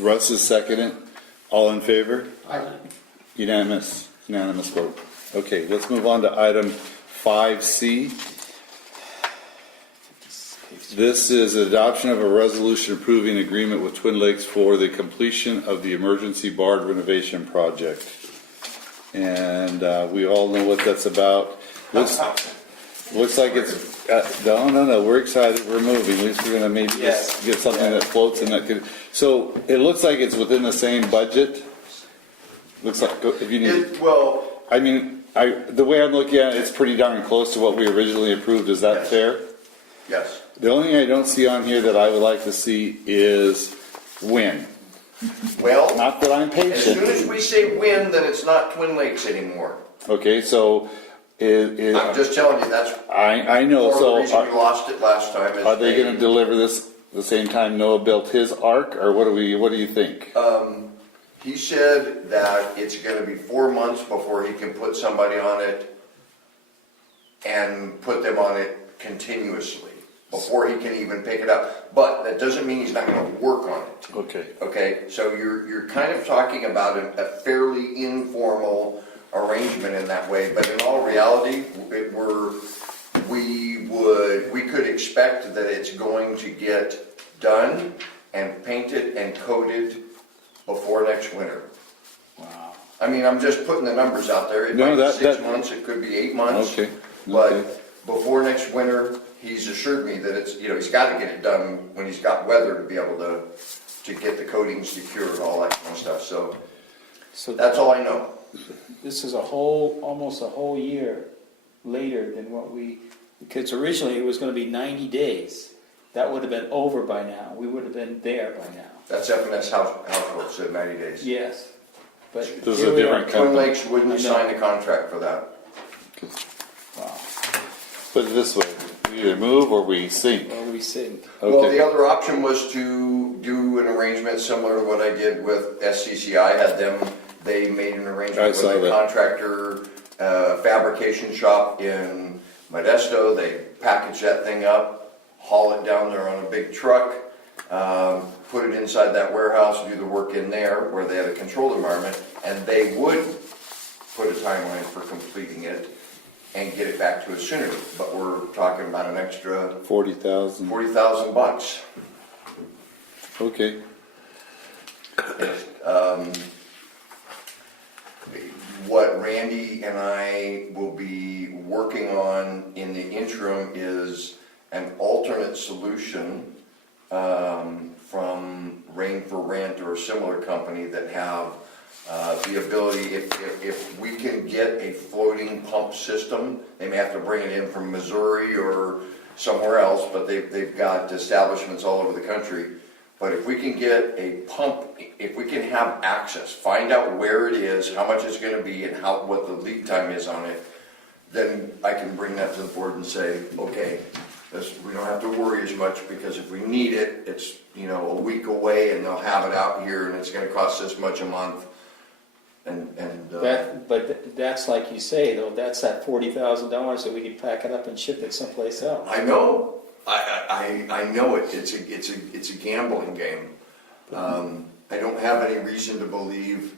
Russ is seconding. All in favor? Aye. Unanimous vote. Okay, let's move on to item 5C. This is adoption of a resolution approving agreement with Twin Lakes for the completion of the emergency barn renovation project. And we all know what that's about. Looks like it's, no, we're excited, we're moving. At least we're gonna maybe just get something that floats and that could, so it looks like it's within the same budget. Looks like, if you need. I mean, the way I'm looking at it, it's pretty darn close to what we originally approved. Is that fair? Yes. The only thing I don't see on here that I would like to see is when. Well, Not that I'm as soon as patient. we say win, then it's not Twin Lakes anymore. Okay, so I'm just telling you, that's I know. part of the So reason we lost it last time. Is are they going to deliver this the same time Noah built his ark, or what do you think? He said that it's going to be 4 months before he can put somebody on it and put them on it continuously, before he can even pick it up. But that doesn't mean he's not going to work on it. Okay. Okay, so you're kind of talking about a fairly informal arrangement in that way, but in all reality, we could expect that it's going to get done and painted and coated before next winter. Wow. I mean, I'm just putting the numbers out there. It No, might be that- 6 months, it could be 8 months. Okay. But before next winter, he's assured me that it's, he's got to get it done when he's got weather to be able to get the coatings secured and all that kind of stuff. So that's all I know. This is almost a whole year later than what because originally it was gonna be 90 days. That would have been over by now. We would have been there by now. That's FNS House Quote said 90 days. Yes. But This is here a we different are. Twin company. Lakes wouldn't I know. sign a contract for that. Wow. Put it this way: we either move or we sink. Well, we sink. Well, the Okay. other option was to do an arrangement similar to what I did with SCCI. They made an I arrangement saw with a that. contractor, fabrication shop in Modesto. They package that thing up, haul it down there on a big truck, put it inside that warehouse, do the work in there where they had a controlled environment, and they would put a timeline for completing it and get it back to us sooner. But we're talking about an extra 40,000. $40,000. Okay. What Randy and I will be working on in the interim is an alternate solution from Rain for Rent or a similar company that have the ability, if we can get a floating pump system, they may have to bring it in from Missouri or somewhere else, but they've got establishments all over the country. But if we can get a pump, if we can have access, find out where it is, how much it's going to be, and what the lead time is on it, then I can bring that to the board and say, okay, we don't have to worry as much, because if we need it, it's a week away, and they'll have it out here, and it's going to cost this much a month. But that's like you say though. That's that $40,000 that we could pack it up and ship it someplace else. I know. I know it. It's a gambling game. I don't have any reason to believe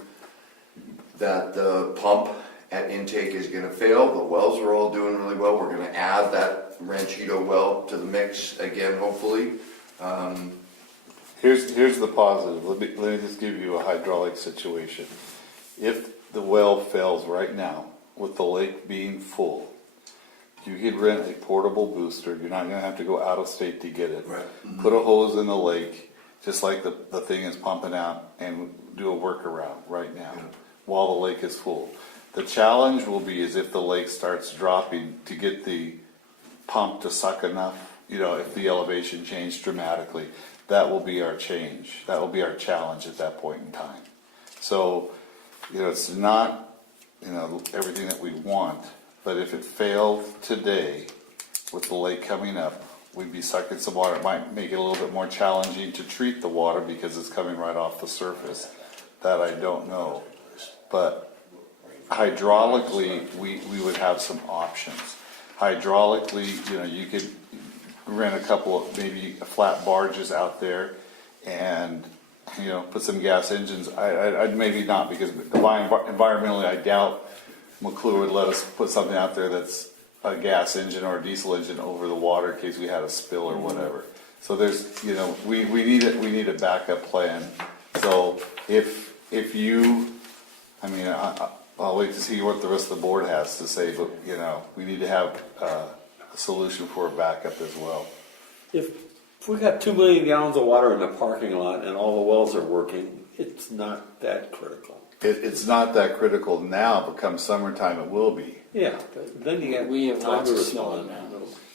that the pump at intake is going to fail. The wells are all doing really well. We're going to add that Ranchito well to the mix again, hopefully. Here's the positive. Let me just give you a hydraulic situation. If the well fails right now, with the lake being full, you could rent a portable booster. You're not going to have to go out of state to get it. Right. Put a hose in the lake, just like the thing is pumping out, and do a workaround right now while the lake is full. The challenge will be is if the lake starts dropping, to get the pump to suck enough, if the elevation changed dramatically. That will be our change. That will be our challenge at that point in time. So, it's not, everything that we want, but if it failed today with the lake coming up, we'd be sucking some water. It might make it a little bit more challenging to treat the water because it's coming right off the surface. That I don't know. But hydraulically, we would have some options. Hydraulically, you could rent a couple of maybe flat barges out there and put some gas engines. I'd maybe not, because environmentally, I doubt McClure would let us put something out there that's a gas engine or a diesel engine over the water in case we had a spill or whatever. So there's, we need a backup plan. So if you, I'll wait to see what the rest of the board has to say, but, we need to have a solution for a backup as well. If we got 2 million gallons of water in the parking lot and all the wells are working, it's not that critical. It's not that critical now, but come summertime it will be. Yeah, but then you got We have time lots to of snow respond. now.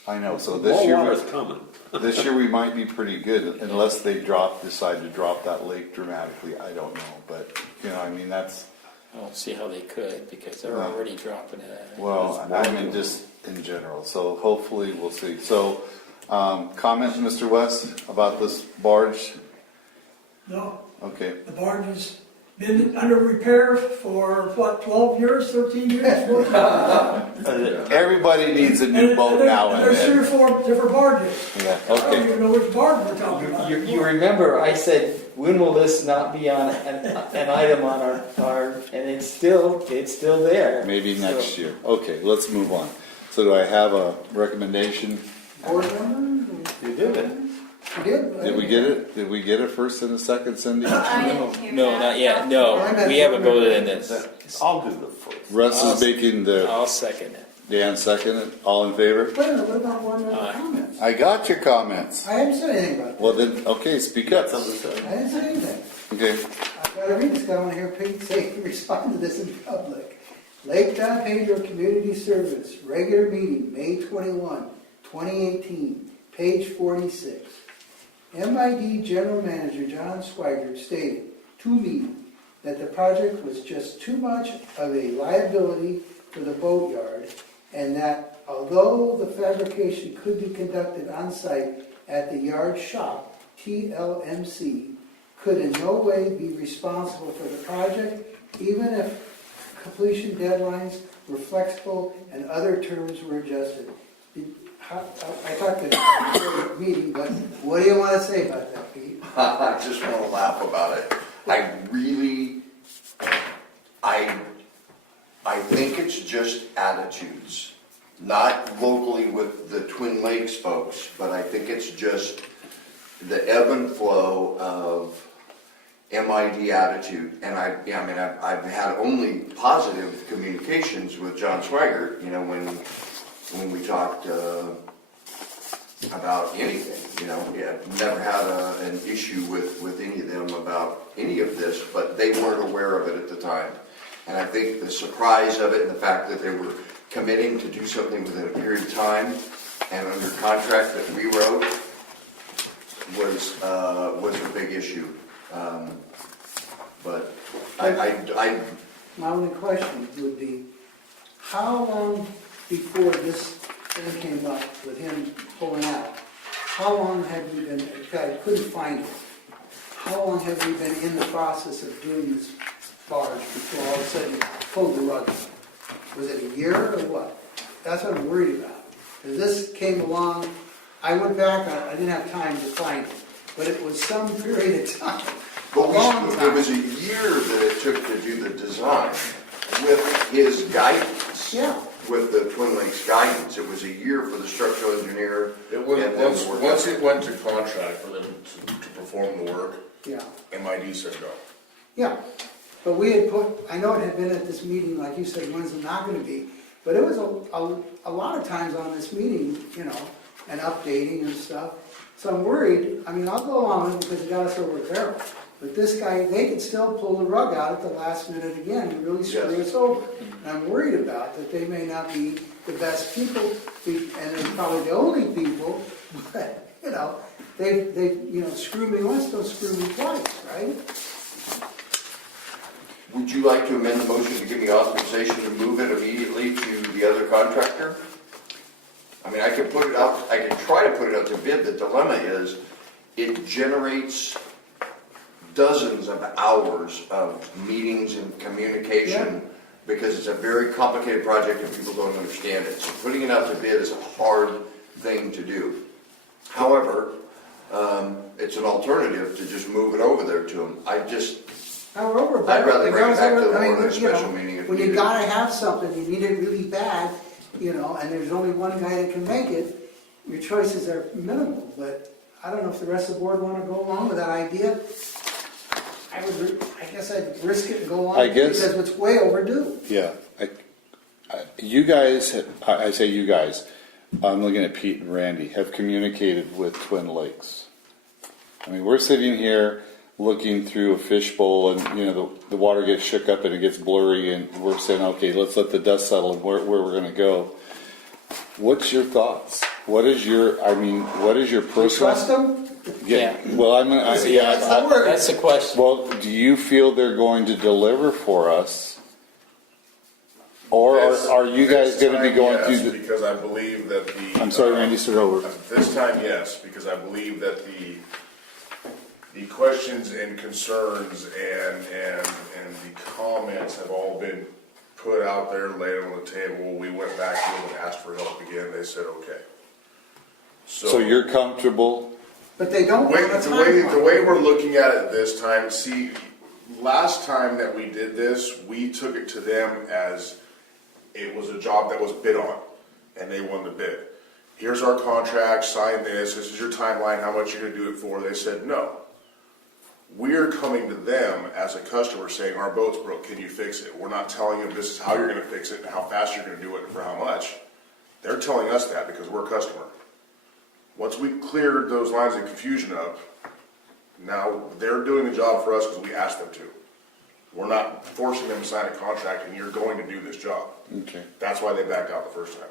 I know, so More this year, water's coming. this year we might be pretty good unless they decide to drop that lake dramatically. I don't know, but, that's, I don't see how they could, because they're Well, already dropping it. well, I mean, just in general, so hopefully we'll see. So, comments, Mr. West, about this barge? No, Okay, the barge has been under repair for, 12 years, 13 years? 14 years? everybody needs a new boat now and There's 3 then. or 4 different barges. Yeah, I don't okay. even know which barge we're talking about. You remember, I said, when will this not be on an item on our, and it's still there. Maybe next So- year. Okay, let's move on. So do I have a recommendation? Board member? You did it. You did? Did we get it? Did we get it first and a second, Cindy? No, not yet, no, we haven't voted in this. I'll do the first. Russ is making the, I'll second it. Dan second, all in favor? Wait a minute, what about board member Aye. comments? I got your comments. I haven't said anything about Well then, okay, speak up. that. I didn't say anything. Okay, I've got to read this, 'cause I want to hear Pete say, respond to this in public. Lake Ldpcsd Community Service, regular meeting, May 21, 2018, page 46. MID General Manager John Swigert stated to me that the project was just too much of a liability for the boatyard, and that although the fabrication could be conducted on site at the yard shop, TLMC could in no way be responsible for the project, even if completion deadlines were flexible and other terms were adjusted. I talked to the meeting, but what do you want to say about that, Pete? I just want to laugh about it. I think it's just attitudes, not locally with the Twin Lakes folks, but I think it's just the ebb and flow of MID attitude. And I've had only positive communications with John Swigert, when we talked about anything, I've never had an issue with any of them about any of this, but they weren't aware of it at the time. And I think the surprise of it and the fact that they were committing to do something within a period of time and under contract that we wrote was a big issue. But I My only question would be, how long before this thing came up with him pulling out, how long have we been, I couldn't find it, how long have we been in the process of doing this barge before all of a sudden you pulled the rug? Was it a year or what? That's what I'm worried about. Because this came along, I went back, I didn't have time to find it, but it was some period of time. But long it time. was a year that it took to do the design with his guidance. Yeah. With the Twin Lakes guidance. It was a year for the structural engineer. It was, and then the work. once it went to contract for them to perform the work, Yeah. MID said go. Yeah, but we had put, I know it had been at this meeting, like you said, when's it not gonna be? But it was a lot of times on this meeting, and updating and stuff. So I'm worried, I'll go along with it because it got us over a barrel. But this guy, they could still pull the rug out at the last minute again and really screw us over. And I'm worried about that they may not be the best people, and they're probably the only people, but, they screw me once, don't screw me twice, right? Would you like to amend the motion to give me authorization to move it immediately to the other contractor? I could put it out, I could try to put it out to bid. The dilemma is it generates dozens of hours of meetings and communication because it's a very complicated project and people don't understand it. So putting it out to bid is a hard thing to do. However, it's an alternative to just move it over there to them. Now we're over. I'd rather bring it back to the I mean, board at a you know, special meeting if when you needed. gotta have something, you need it really bad, you know, and there's only one guy that can make it, your choices are minimal, but I don't know if the rest of the board wanna go along with that idea. I guess I'd risk it and go along I with it guess- because it's way overdue. Yeah, you guys, I say you guys, I'm looking at Pete and Randy, have communicated with Twin Lakes. I mean, we're sitting here looking through a fishbowl and, you know, the water gets shook up and it gets blurry and we're saying, okay, let's let the dust settle and where we're gonna go. What's your thoughts? What is your You personal? trust them? Yeah, well, That's the word. That's the question. well, do you feel they're going to deliver for us? Or are you guys This gonna be time, going yes, through the, because I believe that the. I'm sorry, Randy, start over. This time, yes, because I believe that the questions and concerns and the comments have all been put out there, laid on the table. We went back to them and asked for help again. They said, okay. So you're comfortable? But they don't Wait, want a the timeline. way we're looking at it this time, see, last time that we did this, we took it to them as it was a job that was bid on, and they won the bid. Here's our contract, sign this is your timeline, how much you're gonna do it for. They said no. We're coming to them as a customer saying, our boat's broke, can you fix it? We're not telling them this is how you're gonna fix it and how fast you're gonna do it and for how much. They're telling us that because we're a customer. Once we cleared those lines of confusion up, now they're doing the job for us because we asked them to. We're not forcing them to sign a contract and you're going to do this job. Okay. That's why they backed out the first time.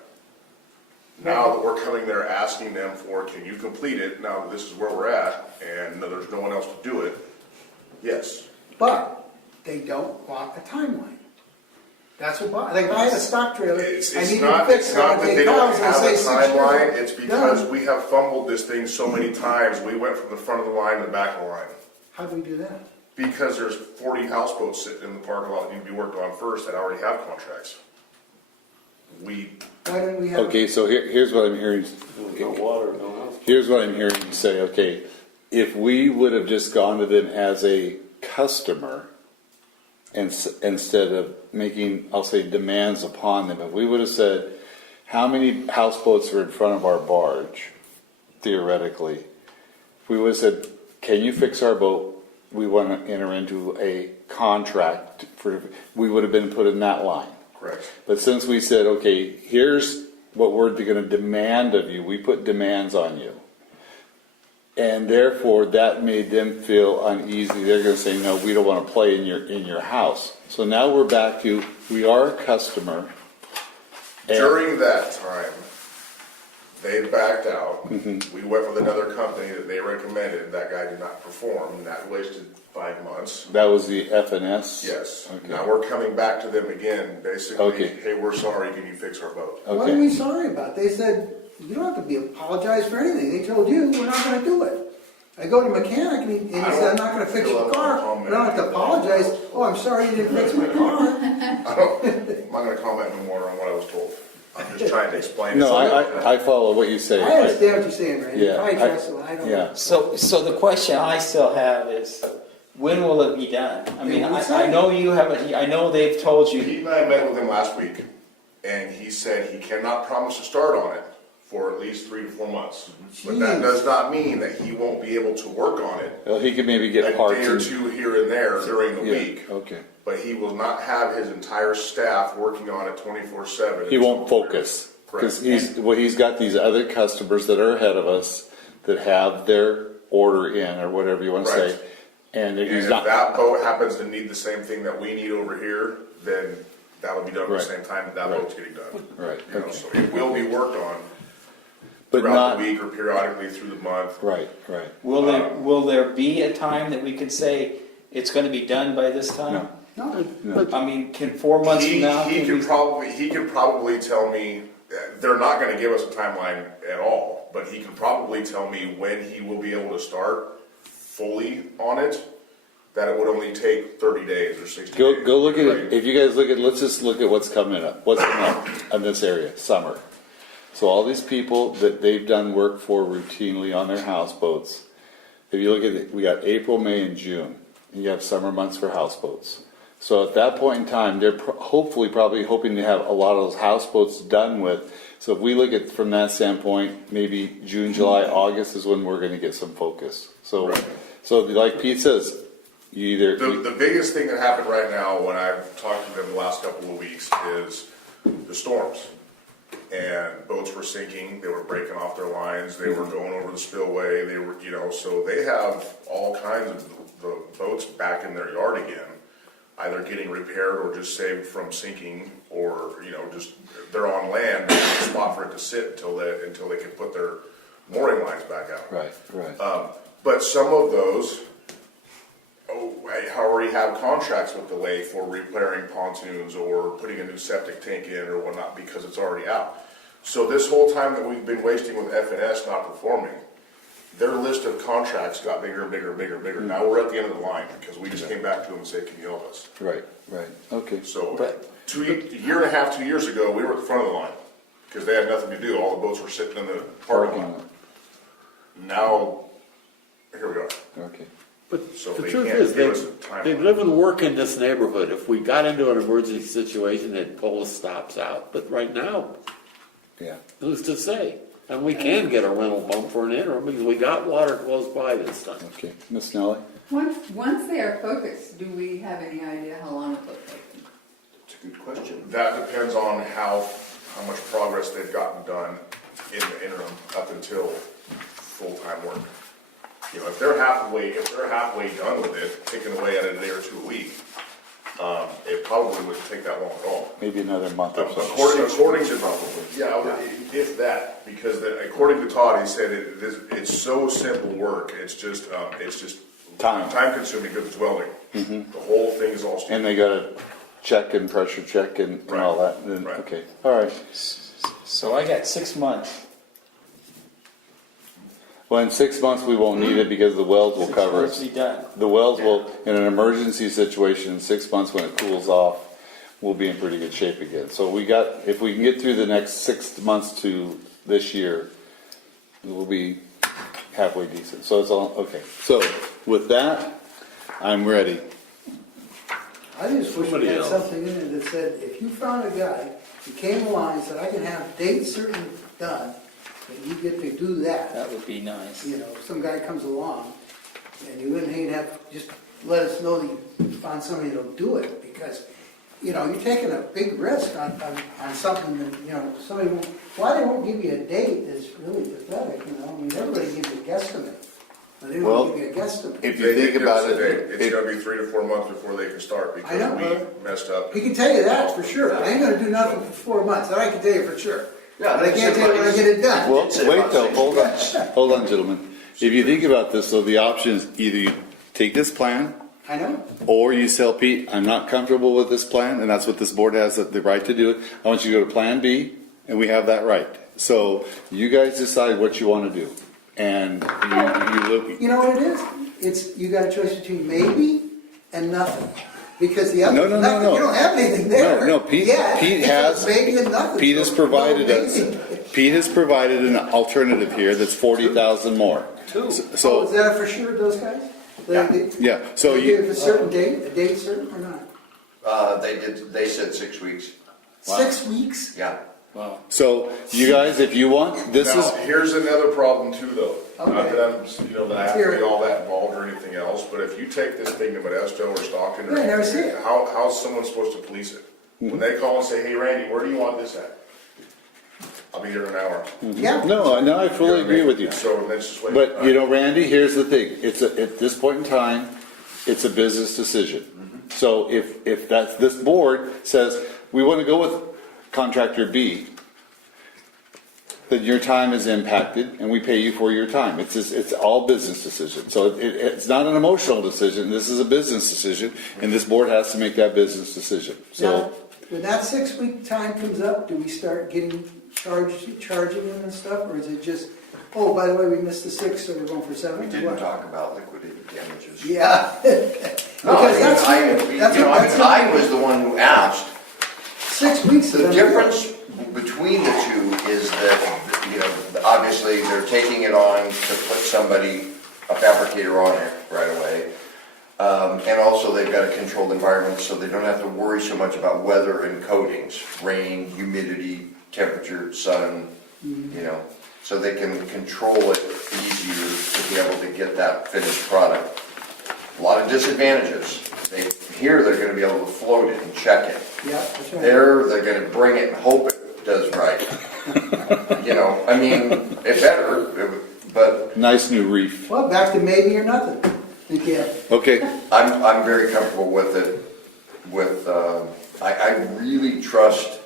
Now that we're coming there asking them for, can you complete it, now that this is where we're at, and there's no one else to do it, yes. But they don't want a timeline. That's what, like, if I had a stock trailer, It's I need to not, fix it's it, I not that take they don't cows, and have say a 6 years. timeline, it's because Done. we have fumbled this thing so many times, we went from the front of the line to the back of the line. How do we do that? Because there's 40 houseboats sitting in the parking lot that need to be worked on first that already have contracts. We, Why don't we have? Okay, so here's what I'm hearing. No water, no house. Here's what I'm hearing you say, okay, if we would have just gone to them as a customer instead of making, I'll say, demands upon them, if we would have said, how many houseboats are in front of our barge, theoretically, if we would have said, can you fix our boat? We want to enter into a contract for, we would have been put in that line. correct. But since we said, okay, here's what we're gonna demand of you, we put demands on you. And therefore, that made them feel uneasy, they're gonna say, no, we don't wanna play in your house. So now we're back to, we are a customer. and- During that time, they backed out. Mm-hmm. We went with another company that they recommended. That guy did not perform. That wasted 5 months. That was the FNS? Yes. Okay. Now we're coming back to them again, basically, Okay. hey, we're sorry, can you fix our boat? What are Okay, we sorry about? They said, you don't have to be apologized for anything. They told you, we're not gonna do it. I go to the mechanic and he said, I'm not gonna fix your car. I don't have to apologize. Oh, I'm sorry you didn't fix my car. I'm not gonna comment no more on what I was told. I'm just trying to explain. no, it. I follow what you say. I understand what you're saying, Randy. Yeah, I trust it, I don't. Yeah, So the question I still have is, when will it be done? I mean, They won't I say. know you haven't, I know they've told you, Pete and I met with him last week, and he said he cannot promise to start on it for at least 3 to 4 months. But that Jeez. does not mean that he won't be able to work on it well, he could maybe a get parts. day or and- two here and there during the Yeah, week. okay. But he will not have his entire staff working on it 24/7. He won't focus, because he's got these other customers that are ahead of us that have their order in, or whatever you wanna say. Right. And And he's if not, that boat happens to need the same thing that we need over here, then that'll be done at the Right. same time that Right. boat's getting done. right, You know, okay. so it will be worked on But throughout not, the week or periodically through the month. right, right. will there be a time that we can say it's gonna be done by this time? No, No. I mean, can 4 months from now? He can can probably tell me, they're not gonna give us a timeline at all, but he can probably tell me when he will be able to start fully on it, that it would only take 30 days or 60 days. Go look at Right. it, if you guys look at, let's just look at what's coming up in this area, summer. So all these people that they've done work for routinely on their houseboats, if you look at it, we got April, May, and June. And you have summer months for houseboats. So at that point in time, they're probably hoping to have a lot of those houseboats done with. So if we look at from that standpoint, maybe June, July, August is when we're going to get some focus. So, Right. so like Pete says, you either The biggest thing that happened right now when I've talked to them the last couple of weeks is the storms. And boats were sinking, they were breaking off their lines, they were going over the spillway, they were, so they have all kinds of the boats back in their yard again, either getting repaired or just saved from sinking, or, just, they're on land, there's a spot for it to sit until they can put their mooring lines back out. right. But some of those, I already have contracts with the lake for repairing pontoons or putting a new septic tank in or whatnot because it's already out. So this whole time that we've been wasting with FNS not performing, their list of contracts got bigger and bigger and bigger and bigger. Now we're at the end of the line because we just came back to them and said, can you help us? Right. Okay. So But- a year and a half, 2 years ago, we were at the front of the line because they had nothing to do. All the boats were sitting in the parking lot. Now, here we are. Okay. But So the they truth can't is, give us a timeline. they live and work in this neighborhood. If we got into an emergency situation, they'd pull the stops out. But right now, Yeah. who's to say? And we can get a rental pump for an interim because we got water close by this time. Okay. Miss Nellie? Once they are focused, do we have any idea how long it will take them? It's a good question. That depends on how much progress they've gotten done in the interim up until full-time work. If they're halfway done with it, taking away at a day or two a week, it probably wouldn't take that long at all. Maybe another month or so. According to, if that, because according to Todd, he said it's so simple work, it's just Time. consuming because it's welding. The whole thing is all steel. And they got to check and pressure check and all that. And then, Right. Okay. All right. So I got 6 months. Well, in 6 months, we won't need it because the welds will 6 cover months it. to be done. The wells will, in an emergency situation, in 6 months when it cools off, we'll be in pretty good shape again. So if we can get through the next 6 months to this year, we'll be halfway decent. So it's all, okay. So with that, I'm ready. I just wish we Somebody had else. something in it that said, if you found a guy who came along and said, I can have date certain done, and you get to do that. That would be nice. If some guy comes along, and you wouldn't have, just let us know that you found somebody that'll do it, because, you're taking a big risk on something that, somebody won't, why they won't give you a date is really pathetic, I mean, everybody gives you a guesstimate, but they Well, don't give you a guesstimate. If you think about it, It's gonna be 3 to 4 months before they can start I know, because but- we messed up. He can tell you that for sure, I ain't gonna do nothing for 4 months, that I can tell you for sure. Yeah, But I can't tell you when I get it done. well, It's wait about though, 6 hold on, gentlemen. If you think about this, so the option is either you take this plan, I know. or you tell Pete, I'm not comfortable with this plan, and that's what this board has the right to do. I want you to go to Plan B, and we have that right. So you guys decide what you want to do, and you look. You know what it is? It's, you got a choice between maybe and nothing. Because the other, No, no, no, nothing, no. you don't have anything there. No, Pete. Yeah, Pete it's has. maybe and nothing. Pete has So, provided no, us. maybe. Pete has provided an alternative here that's 40,000 more. Oh, is So that for sure, those guys? yeah. So They you. give a certain date, a date certain or not? They said 6 weeks. 6 weeks? Yeah. Wow. So you guys, if you want, this Now, is. here's another problem too, though. Not Okay. that I'm, that I have to be all that involved or anything else, but if you take this thing to Modesto or Stockton or Yeah, I never anything, see it. how's someone supposed to police it? When they call and say, hey, Randy, where do you want this at? I'll be here in an hour. Yeah. No, I fully agree with you. So let's just wait. But Randy, here's the thing. At this point in time, it's a business decision. So if this board says we want to go with contractor B, then your time is impacted, and we pay you for your time. It's all business decision. So it's not an emotional decision. This is a business decision, and this board has to make that business decision. Now, So when that 6 week time comes up, do we start getting charging them and stuff? Or is it just, oh, by the way, we missed the 6, so we're going for 7? We didn't What? talk about liquidated damages. Yeah. No, Because that's I was the one who asked. 6 weeks. The difference between the two is that, obviously they're taking it on to put somebody a fabricator on it right away. And also they've got a controlled environment, so they don't have to worry so much about weather and coatings, rain, humidity, temperature, sun, you know, so they can control it easier to be able to get that finished product. A lot of disadvantages. Here they're gonna be able to float it and check it. Yeah, that's right. There, they're gonna bring it and hope it does right. You know, I mean, it better, but Nice new reef. Well, back to maybe or nothing. Again, Okay, I'm very comfortable with it. I really trust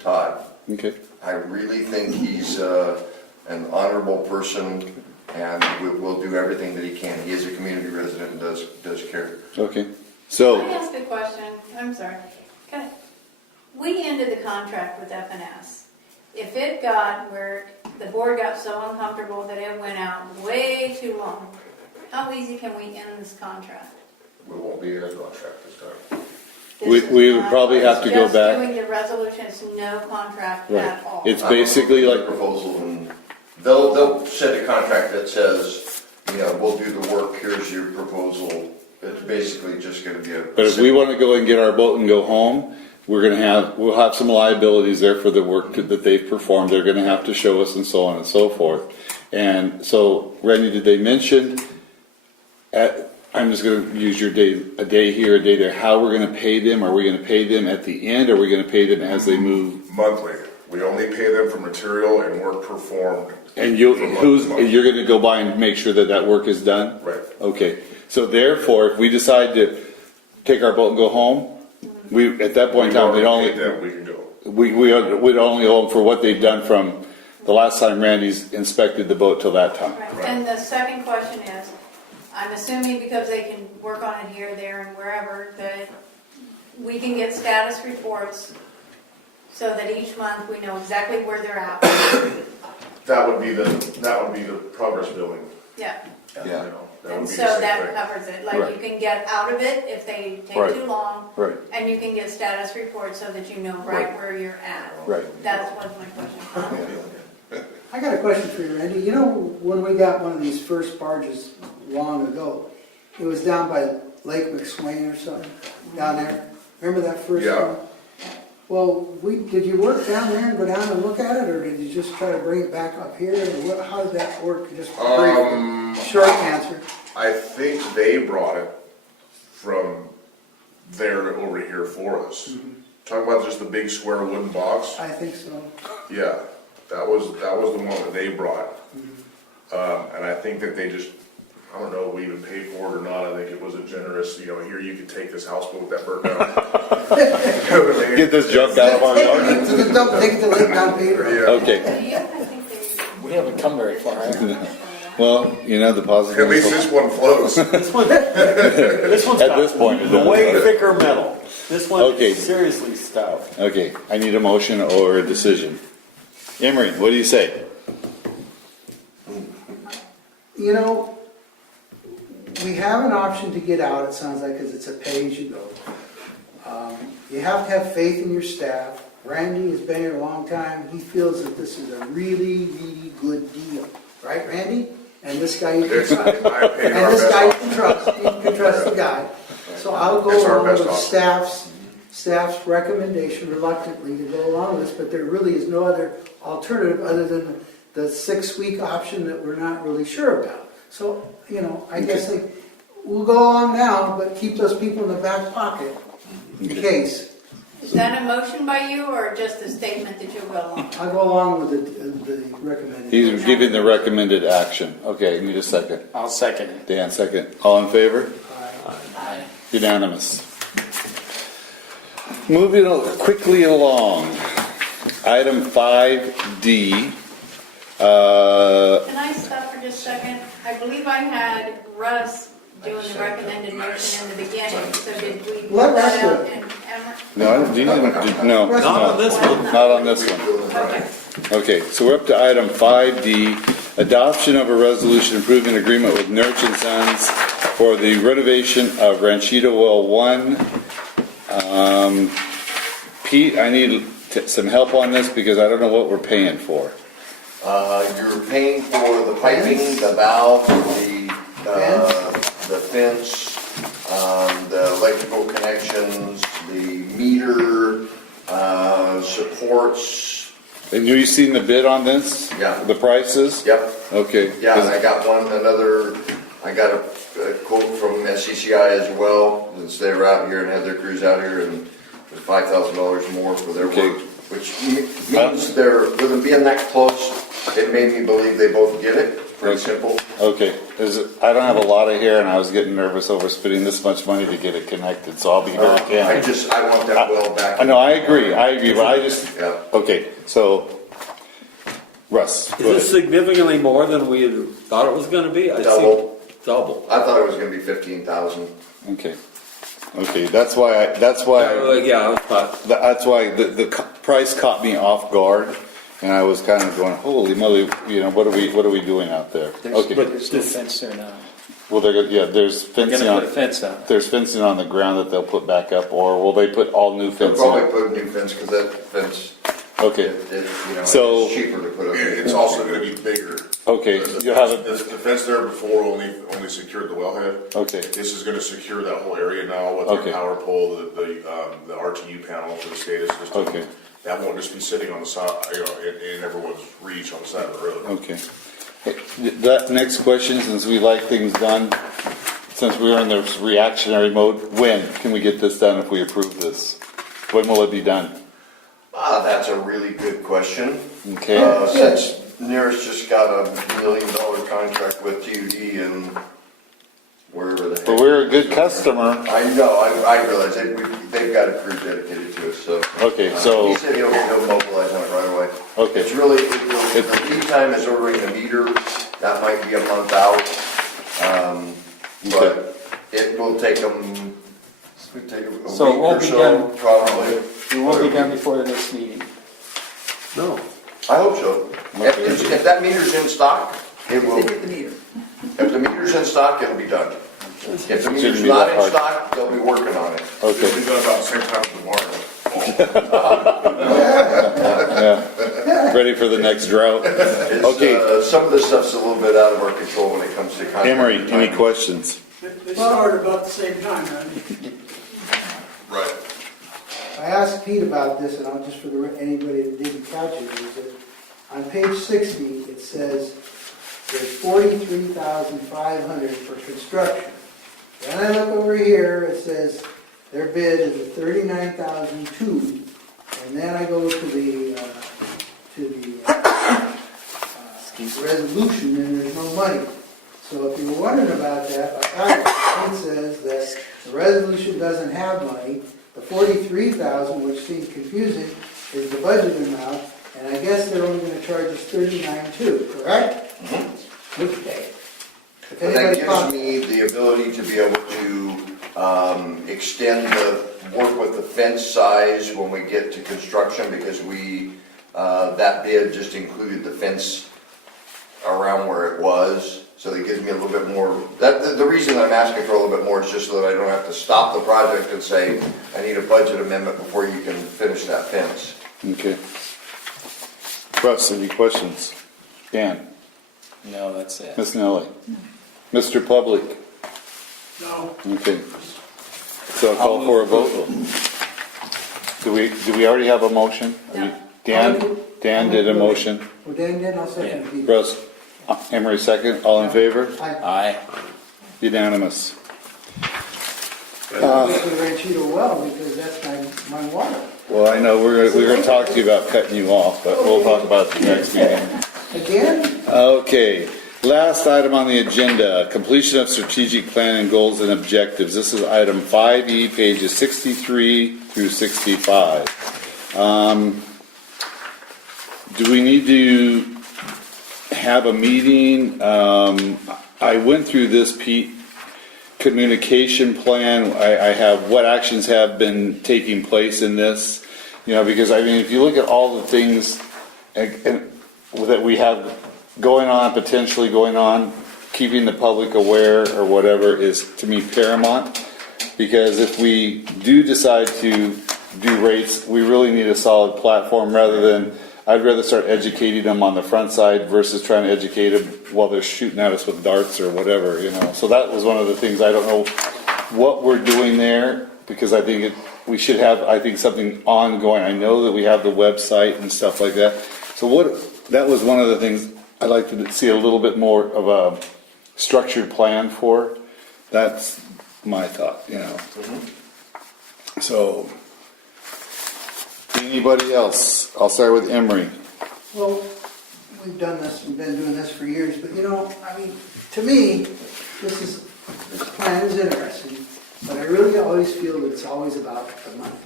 Todd. okay. I really think he's an honorable person and will do everything that he can. He is a community resident and does care. Okay, Can I so, ask a question? I'm sorry. We ended the contract with FNS. If it got where the board got so uncomfortable that it went out way too long, how easy can we end this contract? We won't be in a contract this time. We would probably have to go back. Just doing the resolution, it's no contract right, at all. it's basically like, Proposal, and they'll set a contract that says, you know, we'll do the work, here's your proposal. It's basically just gonna be a. but if we want to go and get our boat and go home, we'll have some liabilities there for the work that they've performed. They're gonna have to show us and so on and so forth. And so, Randy, did they mention I'm just gonna use your a day here, a day there, how we're gonna pay them? Are we gonna pay them at the end, or are we gonna pay them as they move? Monthly. We only pay them for material and work performed. And from month to month. you're gonna go by and make sure that that work is done? Right. Okay, so therefore, if we decide to take our boat and go home, at that point in time, We've we'd already only, paid them, we can go. we'd only owe them for what they've done from the last time Randy's inspected the boat till that time. Right. And the second question is, I'm assuming because they can work on it here, there, and wherever, that we can get status reports so that each month we know exactly where they're at. That would be the progress billing. Yeah. Yeah. You know, that would And be so the same that thing. covers it. Like Right. you can get out of it if they take Right. too long. Right. And you can get status reports so that you know right where you're at. Right. That was my question. I got a question for you, Randy. You know, when we got one of these first barges long ago, it was down by Lake McSwain or something, down there. Remember that first Yeah. one? Well, did you work down there and go down and look at it, or did you just try to bring it back up here? Or how did that work? Just brief, short answer. I think they brought it from there to over here for us. Talking about just the big square wooden box? I think so. Yeah, that was the one that they brought. And I think that they just, I don't know if we even paid for it or not, I think it was a generous, you know, here, you can take this houseboat that burnt down. You know what I mean? Get this junk out of our Take yard. it to the dump, take it to Lake Don Pedro. Yeah. Okay, Yeah, I think they. We haven't come very far. have we? well, you know, the positive. At least this one floats. This one's At got this point, it does. way thicker metal. This one Okay. is seriously stout. Okay, I need a motion or a decision. Emery, what do you say? You know, we have an option to get out, it sounds like, because it's a pay-as-you-go. You have to have faith in your staff. Randy has been here a long time. He feels that this is a really, really good deal. Right, Randy? And this guy you can It's, trust. I paid And our this best guy you offer. can trust. You can trust the guy. So I'll It's go our along best with offer. staff's recommendation reluctantly to go along with this, but there really is no other alternative other than the 6-week option that we're not really sure about. So, you know, I guess we'll go along now, but keep those people in the back pocket in case. Is that a motion by you or just a statement that you'll go along? I'll go along with the recommended. He's giving the recommended action. Okay, need a second. I'll second it. Dan, second. All in favor? Aye. Unanimous. Moving quickly along. Item 5D. Can I stop for just a second? I believe I had Russ doing the recommended motion in the beginning, so did we put Let Russ that do out it. and Emmer? No, no. Russ, Not on this one. Not on this one. Okay. Okay, so we're up to item 5D, adoption of a resolution approving agreement with Nurch and Sons for the renovation of Ranchito Well 1. Pete, I need some help on this because I don't know what we're paying for. You're paying for the piping, the valve, the the fence, the electrical connections, the meter, supports. And you seen the bid on this? Yeah. The prices? Yep. Okay. Yeah, and I got I got a quote from SCCI as well, since they were out here and had their crews out here, and it was $5,000 more for their Okay. work, which means with them being that close, it made me believe they both get it. Pretty simple. Okay, I don't have a lot of hair and I was getting nervous over spending this much money to get it connected, so I'll be very I candid. want that well back. I know, I agree, but I just, Yeah. okay, so, Russ, Is go this ahead. significantly more than we had thought it was gonna be? I see- Double. Double. I thought it was gonna be 15,000. Okay, that's why Yeah, I thought, the price caught me off guard, and I was kind of going, holy moly, what are we doing out there? Okay, There's no fence there now. well, there's They're fencing gonna put a on, fence on. there's fencing on the ground that they'll put back up, or will they put all new They'll fencing? probably put a new fence, because that fence, Okay, So- it's cheaper to put up. It's also gonna be bigger. okay, The you'll have the fence there before only secured the wellhead. okay, This is gonna secure that whole area now with Okay. our power pole, the RTU panel for the SCADA system. Okay. That won't just be sitting on the side, in everyone's reach on the side of the road. okay. Hey, that next question, since we like things done, since we are in the reactionary mode, when can we get this done if we approve this? When will it be done? That's a really good question. Okay, Since Nearest just got a $1 million contract with TUD and wherever the heck. but we're a good customer. I know, I realize they've got a crew dedicated to it, so. Okay, so- He said he'll mobilize on it right away. Okay. It's really, the lead time is ordering the meter, that might be a month out. But it will take them, a week So it won't or be so, done- probably. It won't be done before the next meeting. no. I hope so. If that meter's in stock, it will. They get the meter. If the meter's in stock, it'll be done. If the Shouldn't meter's be not that in hard. stock, they'll be working on it. It'll Okay, be done about the same time tomorrow. yeah. Ready for the next drought? It's, Okay. some of this stuff's a little bit out of our control when it comes to contract. Emery, any timing. questions? They started about the same time, right? Right. I asked Pete about this, and I'll just for anybody that didn't catch it, is that on page 60, it says there's 43,500 for construction. Then I look over here, it says their bid is at 39,002, and then I go to the resolution, and there's no money. So if you were wondering about that, it says that the resolution doesn't have money. The 43,000, which seems confusing, is the budget amount, and I guess they're only gonna charge us 39.2, correct? Okay. If But that anybody gives com- me the ability to be able to extend work with the fence size when we get to construction, because that bid just included the fence around where it was, so that gives me a little bit more. The reason I'm asking for a little bit more is just so that I don't have to stop the project and say, I need a budget amendment before you can finish that fence. Okay. Russ, any questions? Dan, No, that's it. Miss Nellie? Mr. Public? No. Okay. So I'll call for a vote. Do we already have a motion? No. Dan did a motion. Well, Dan did, I'll second it. Pete. Russ, Emery second, all in favor? Aye. Unanimous. I went to the Ranchito well, because that's my water. Well, I know, we're gonna talk to you about cutting you off, but we'll talk about it the next meeting. Again? Okay, last item on the agenda, completion of strategic plan and goals and objectives. This is item 5E, pages 63 through 65. Do we need to have a meeting? I went through this, Pete, communication plan. I have what actions have been taking place in this, because I mean, if you look at all the things and that we have going on, potentially going on, keeping the public aware or whatever is to me paramount. Because if we do decide to do rates, we really need a solid platform rather than I'd rather start educating them on the front side versus trying to educate them while they're shooting at us with darts or whatever, you know. So that was one of the things, I don't know what we're doing there, because I think we should have, I think, something ongoing. I know that we have the website and stuff like that. So that was one of the things I'd like to see a little bit more of a structured plan for. That's my thought, you know. So, anybody else? I'll start with Emery. Well, we've done this, we've been doing this for years, but you know, I mean, to me, this plan is interesting, but I really always feel that it's always about the money.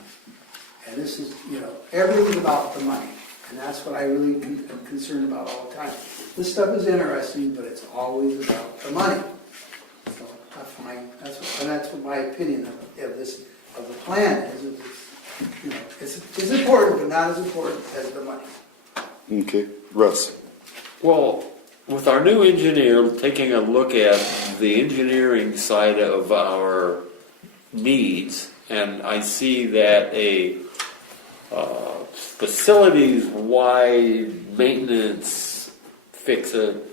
And this is, you know, everything's about the money, and that's what I really am concerned about all the time. This stuff is interesting, but it's always about the money. So that's what my opinion of the plan is. You know, it's important, but not as important as the money. Okay, Russ. Well, with our new engineer taking a look at the engineering side of our needs, and I see that a facilities-wide maintenance fix-it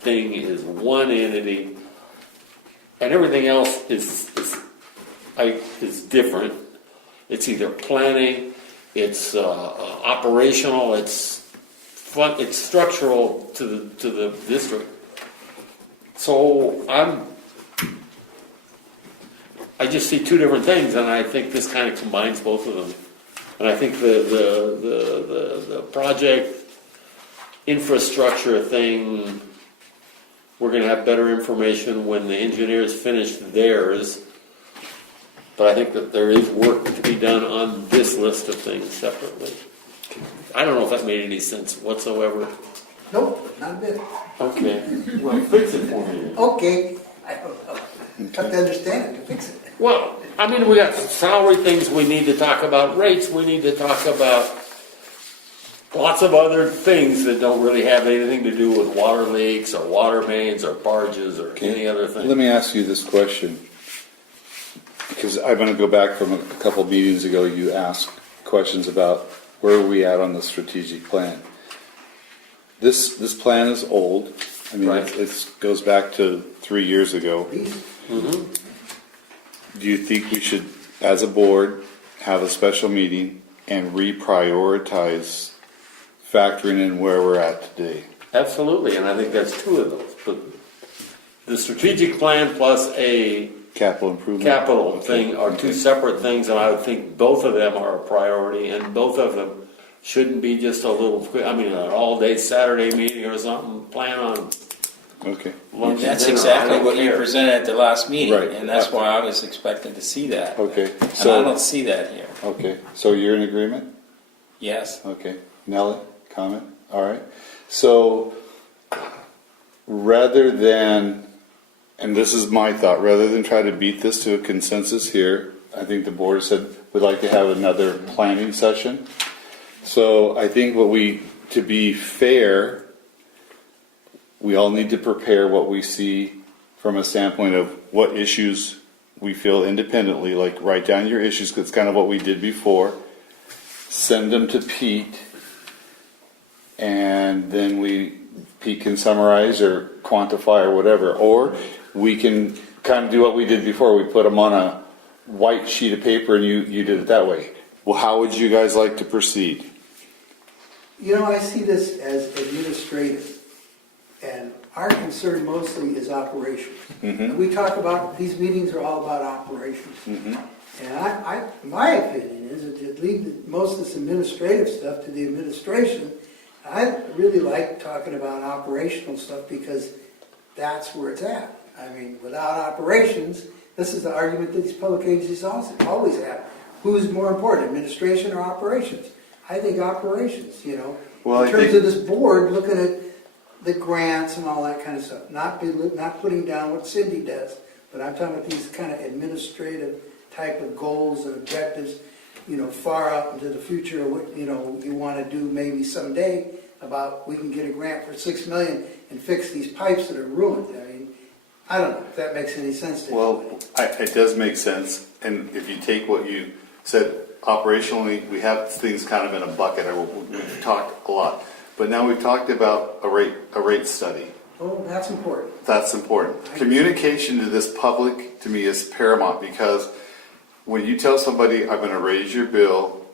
thing is one entity, and everything else is different. It's either planning, it's operational, it's structural to the district. So I just see two different things, and I think this kind of combines both of them. And I think the project infrastructure thing, we're going to have better information when the engineers finish theirs. But I think that there is work to be done on this list of things separately. I don't know if that made any sense whatsoever. Nope, not a bit. Okay, well, fix it for me. Okay, I don't know. Have to understand it to fix it. Well, I mean, we got salary things we need to talk about, rates we need to talk about, lots of other things that don't really have anything to do with water leaks or water mains or barges or any other thing. Let me ask you this question, because I'm going to go back from a couple meetings ago. You asked questions about where are we at on the strategic plan. This plan is old. I mean, Right. it goes back to 3 years ago. Mm-hmm. Do you think we should, as a board, have a special meeting and reprioritize factoring in where we're at today? Absolutely, and I think that's two of those. But the strategic plan plus a Capital improvement? capital thing are two separate things, and I would think both of them are a priority, and both of them shouldn't be just a little, I mean, an all-day Saturday meeting or something, plan on Okay. lunch And that's and dinner. I exactly don't what you care. presented at the last meeting, Right. and that's why I was expecting to see that. Okay. And I So, don't see that here. okay. So you're in agreement? Yes. Okay. Nellie, comment? All right. So rather than, and this is my thought, rather than try to beat this to a consensus here, I think the board said we'd like to have another planning session. So I think to be fair, we all need to prepare what we see from a standpoint of what issues we feel independently, like write down your issues, because it's kind of what we did before. Send them to Pete, and then Pete can summarize or quantify or whatever. Or we can kind of do what we did before. We put them on a white sheet of paper, and you did it that way. Well, how would you guys like to proceed? You know, I see this as administrative, and our concern mostly is operations. And we talk about, these meetings are all about operations. And my opinion is that to leave most of this administrative stuff to the administration. I really like talking about operational stuff because that's where it's at. I mean, without operations, this is the argument that these public agencies always have. Who's more important, administration or operations? I think operations, you know. Well, in terms of this board, looking at the grants and all that kind of stuff. Not putting down what Cindy does, but I'm talking about these kind of administrative type of goals and objectives, you know, far out into the future of what, you know, you want to do maybe someday about we can get a grant for $6 million and fix these pipes that are ruined. I mean, I don't know if that makes any sense to you. Well, it does make sense, and if you take what you said operationally, we have things kind of in a bucket, we've talked a lot. But now we've talked about a rate study. Oh, that's important. That's important. Communication to this public, to me, is paramount, because when you tell somebody, I'm gonna raise your bill,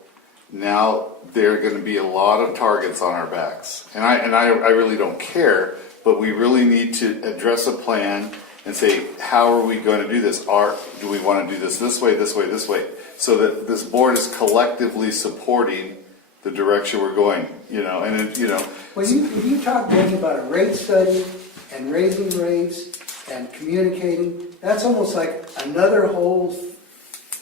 now there are gonna be a lot of targets on our backs. And I really don't care, but we really need to address a plan and say, how are we gonna do this? Do we wanna do this way, this way, this way? So that this board is collectively supporting the direction we're going, and When you talk, Danny, about a rate study and raising rates and communicating, that's almost like another whole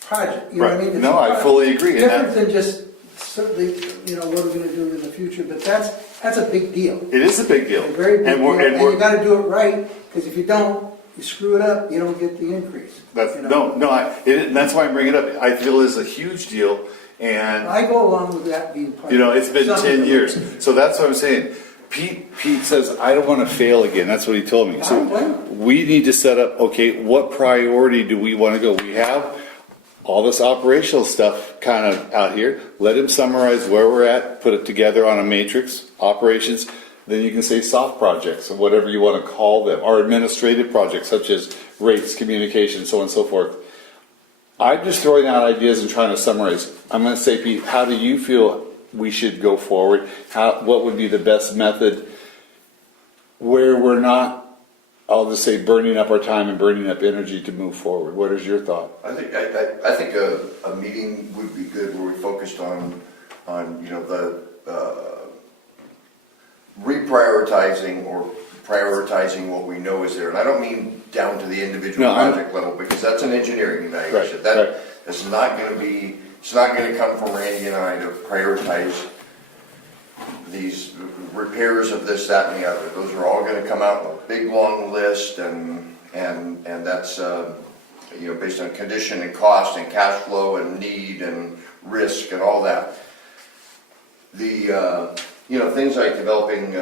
project, you know what I Right. mean? It's No, I fully agree. And Different than just certainly, what are we gonna do in the future, but that's a big deal. it is a big deal. A very big And deal, we're- and you gotta do it right, because if you don't, you screw it up, you don't get the increase. That's, you know? that's why I'm bringing it up. I feel it's a huge deal, and I go along with that being part of it's been something 10 that- years. So that's what I'm saying. Pete says, I don't want to fail again. That's what he told me. I So don't blame him. we need to set up, okay, what priority do we want to go? We have all this operational stuff kind of out here. Let him summarize where we're at, put it together on a matrix, operations. Then you can say soft projects, or whatever you want to call them, or administrative projects such as rates, communication, so on and so forth. I'm just throwing out ideas and trying to summarize. I'm going to say, Pete, how do you feel we should go forward? What would be the best method where we're not, I'll just say, burning up our time and burning up energy to move forward? What is your thought? I think a meeting would be good where we focused on the reprioritizing or prioritizing what we know is there. And I don't mean down to the individual No, project level, because that's an engineering evaluation. Right. It's not gonna come from Randy and I to prioritize these repairs of this, that, and the other. Those are all gonna come out in a big, long list, and that's, based on condition and cost and cash flow and need and risk and all that. Things like developing,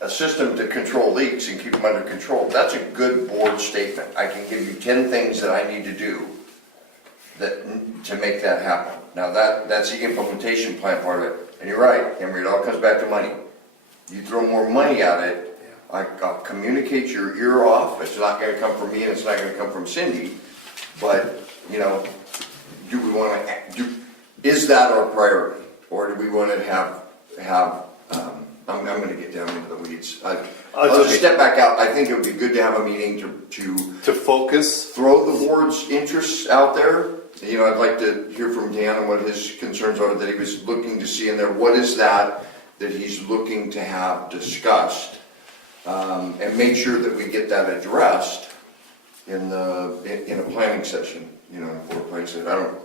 a system to control leaks and keep them under control. That's a good board statement. I can give you 10 things that I need to do to make that happen. Now that's the implementation plan part of it. And you're right, Henry, it all comes back to money. You throw more money at it, I'll communicate your ear off. It's not gonna come from me and it's not gonna come from Cindy. But, do we wanna, is that our priority? Or do we wanna have I'm gonna get down into the weeds. I'll just step back out. I think it would be good to have a meeting To focus? throw the board's interests out there. I'd like to hear from Dan and what his concerns are that he was looking to see in there. What is that he's looking to have discussed? And make sure that we get that addressed in a planning session, in a board planning session.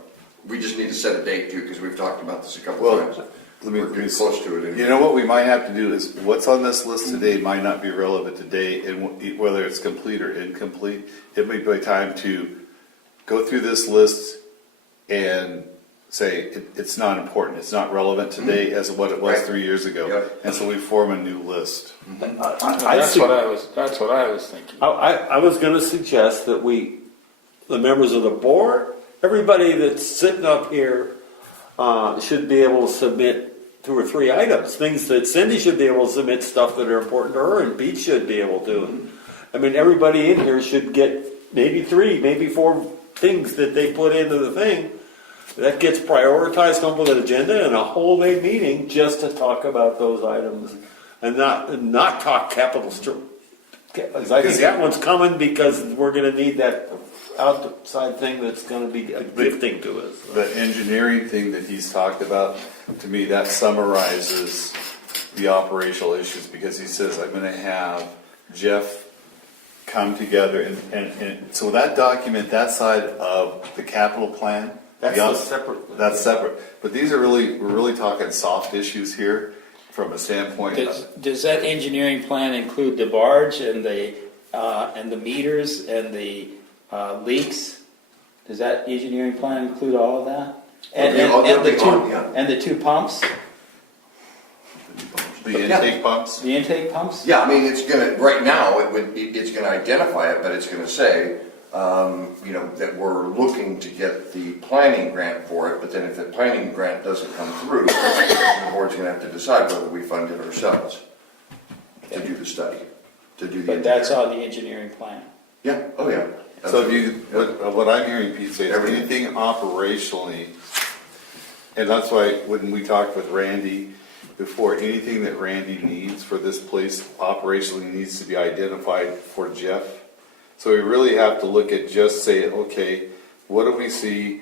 We just need to set a date too, because we've talked about this a couple times. We're getting close to it. You know what we might have to do is, what's on this list today might not be relevant today, and whether it's complete or incomplete, it may be time to go through this list and say, it's not important, it's not relevant today as what it was Right. 3 years ago. Yep. And so we form a new list. That's what I was thinking. I was gonna suggest that the members of the board, everybody that's sitting up here, should be able to submit 2 or 3 items, things that Cindy should be able to submit stuff that are important to her, and Pete should be able to. I mean, everybody in here should get maybe 3, maybe 4 things that they put into the thing. That gets prioritized, come up with an agenda and a whole day meeting just to talk about those items, and not talk capital because I think that one's coming, because we're gonna need that outside thing that's gonna be a big thing to us. The engineering thing that he's talked about, to me, that summarizes the operational issues, because he says, I'm gonna have Jeff come together, and so that document, that side of the capital plan. That's separate. That's separate, but these are we're really talking soft issues here from a standpoint. Does that engineering plan include the barge and the meters and the leaks? Does that engineering plan include all of that? And the 2 pumps, The intake pumps. the intake pumps? Yeah, I mean, it's gonna, right now, it's gonna identify it, but it's gonna say, that we're looking to get the planning grant for it, but then if the planning grant doesn't come through, the board's gonna have to decide whether we fund it ourselves to do the study, to do the. But that's on the engineering plan. Yeah, oh yeah. So if you, what I'm hearing Pete say is Everything. anything operationally, and that's why when we talked with Randy before, anything that Randy needs for this place operationally needs to be identified for Jeff. So we really have to look at just say, okay, what do we see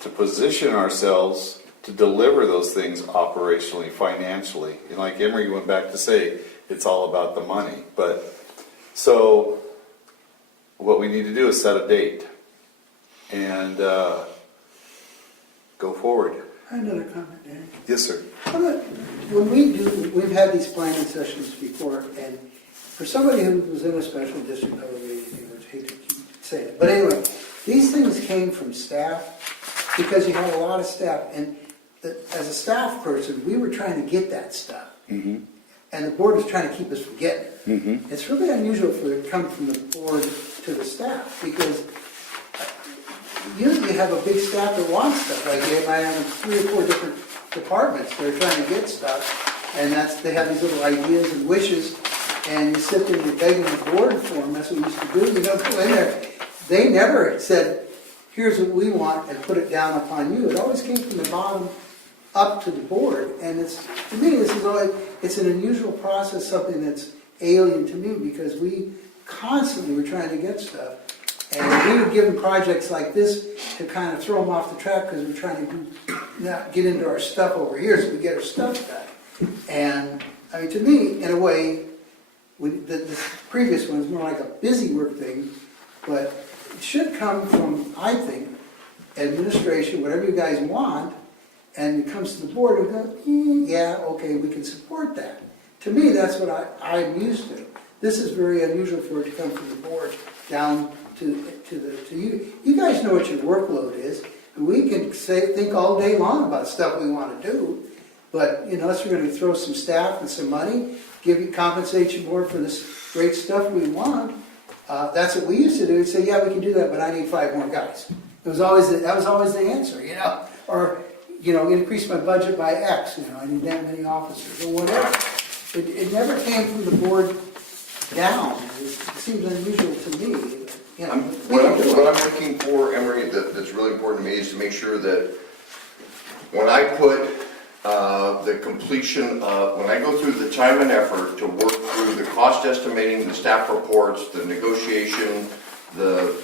to position ourselves to deliver those things operationally, financially? And like Emery went back to say, it's all about the money. But so what we need to do is set a date and go forward. I have another comment, Danny. Yes, sir. When we've had these planning sessions before, and for somebody who was in a special district, I hate to keep saying it, but anyway, these things came from staff, because you had a lot of staff, and as a staff person, we were trying to get that stuff. Mm-hmm. And the board was trying to keep us from getting it. Mm-hmm. It's really unusual for it to come from the board to the staff, because usually you have a big staff that wants stuff, like they might have 3 or 4 different departments that are trying to get stuff, and they have these little ideas and wishes, and you sit there and you're begging the board for them. That's what we used to do. You don't go in there. They never said, here's what we want, and put it down upon you. It always came from the bottom up to the board, and to me, it's an unusual process, something that's alien to me, because we constantly were trying to get stuff. And we were given projects like this to kind of throw them off the track, because we're trying to not get into our stuff over here so we get our stuff done. And I mean, to me, in a way, the previous one is more like a busy work thing, but it should come from, I think, administration, whatever you guys want, and it comes to the board and go, yeah, okay, we can support that. To me, that's what I'm used to. This is very unusual for it to come from the board down to you. You guys know what your workload is, and we can think all day long about stuff we want to do, but unless we're going to throw some staff and some money, compensate you more for this great stuff we want, that's what we used to do. We'd say, yeah, we can do that, but I need 5 more guys. That was always the answer, or increase my budget by X, I need that many officers, or whatever. It never came from the board down. It seems unusual to me. What I'm looking for, Emery, that's really important to me is to make sure that when I put the completion of, when I go through the time and effort to work through the cost estimating, the staff reports, the negotiation, the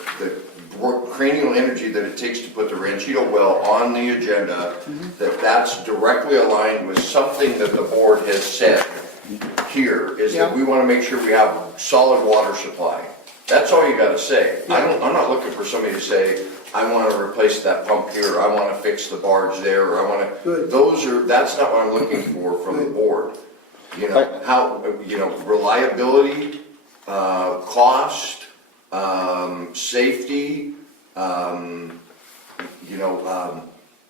cranial energy that it takes to put the Ranchito well on the agenda, that's directly aligned with something that the board has said here, is that we want to make sure we have solid water supply. That's all you got to say. I'm not looking for somebody to say, I want to replace that pump here, or I want to fix the barge there, or I want to. That's not what I'm looking for from the board. Reliability, cost, safety,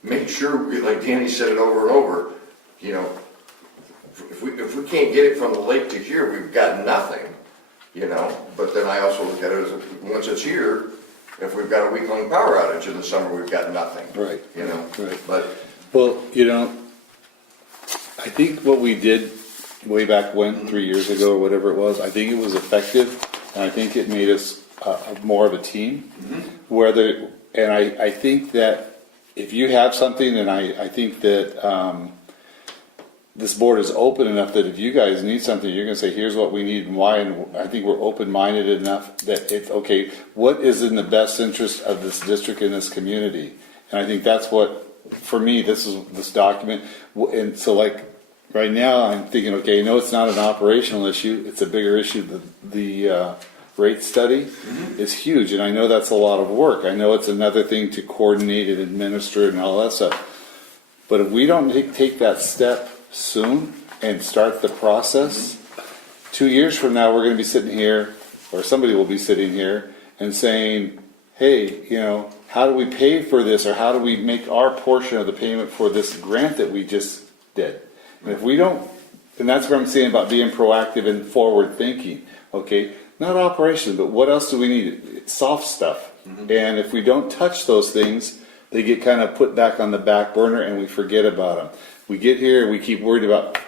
make sure, like Danny said it over and over, if we can't get it from the lake to here, we've got nothing, but then I also look at it as, once it's here, if we've got a week-long power outage in the summer, we've got nothing. Right. Right. But Well, I think what we did way back when, 3 years ago or whatever it was, I think it was effective, and I think it made us more of a team. And I think that if you have something, and I think that this board is open enough that if you guys need something, you're going to say, here's what we need and why, and I think we're open-minded enough that it's okay, what is in the best interest of this district and this community? And I think that's what, for me, this document, and so like, right now, I'm thinking, okay, no, it's not an operational issue, it's a bigger issue. The rate study is huge, and I know that's a lot of work. I know it's another thing to coordinate and administer and all that stuff. But if we don't take that step soon and start the process, 2 years from now, we're going to be sitting here, or somebody will be sitting here and saying, hey, how do we pay for this, or how do we make our portion of the payment for this grant that we just did? And if we don't, and that's what I'm saying about being proactive and forward thinking, okay? not operations, but what else do we need? Soft stuff. And if we don't touch those things, they get kind of put back on the back burner and we forget about them. We get here, we keep worried about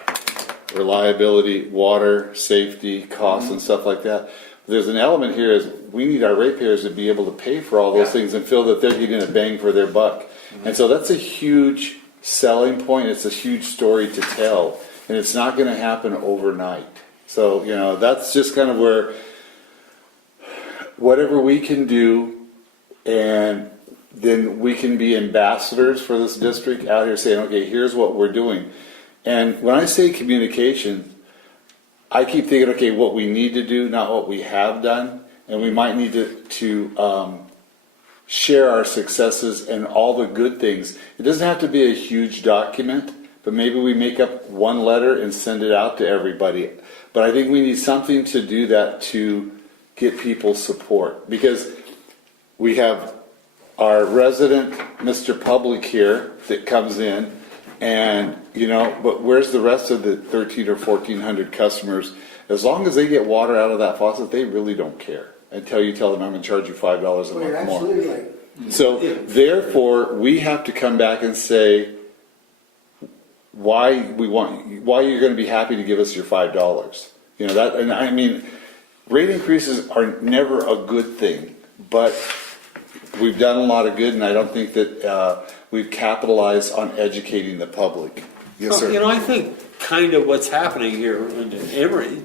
reliability, water, safety, costs and stuff like that. There's an element here is we need our ratepayers to be able to pay for all those things and feel that they're getting a bang for their buck. And so that's a huge selling point. It's a huge story to tell. And it's not going to happen overnight. So, you know, that's just kind of where whatever we can do, and then we can be ambassadors for this district out here saying, okay, here's what we're doing. And when I say communication, I keep thinking, okay, what we need to do, not what we have done. And we might need to share our successes and all the good things. It doesn't have to be a huge document, but maybe we make up one letter and send it out to everybody. But I think we need something to do that to get people's support. Because we have our resident Mr. Public here that comes in, and, you know, but where's the rest of the 1,300 or 1,400 customers? As long as they get water out of that faucet, they really don't care. Until you tell them, I'm going to charge you $5 a Well, month you're more. absolutely right. So therefore, we have to come back and say why you're going to be happy to give us your $5. You know that, and I mean, rate increases are never a good thing, but we've done a lot of good, and I don't think that we've capitalized on educating the public. Yes, sir. You know, I think kind of what's happening here, and Emery